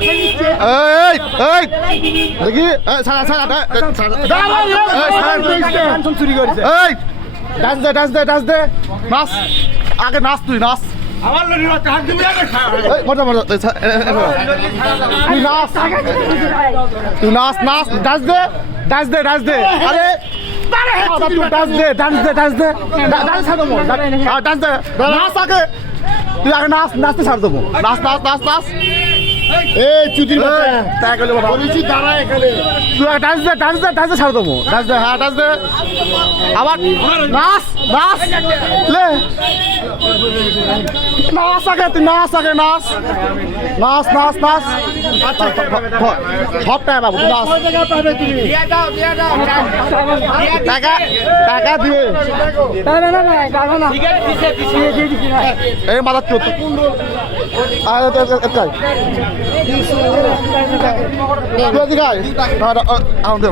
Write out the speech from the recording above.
দেখি চুরি করেছে ডান্স দে নাচ আগে নাচ তুই নাচ তুই নাচ নাচ ডান্স দে আরে ডান্স দে নাচ আগে তুই আগে নাচতে ছাড় দেবো নাচ এই চুতির দাঁড়া এখানে তুই ডান্স দে ছাড় দেবো ডান্স দে আবার নাচ লে নাচ আগে তুই নাচ সব টাকা পাবো তুই নাচ টাকা দিয়ে এই মাথার চোখ আমাদের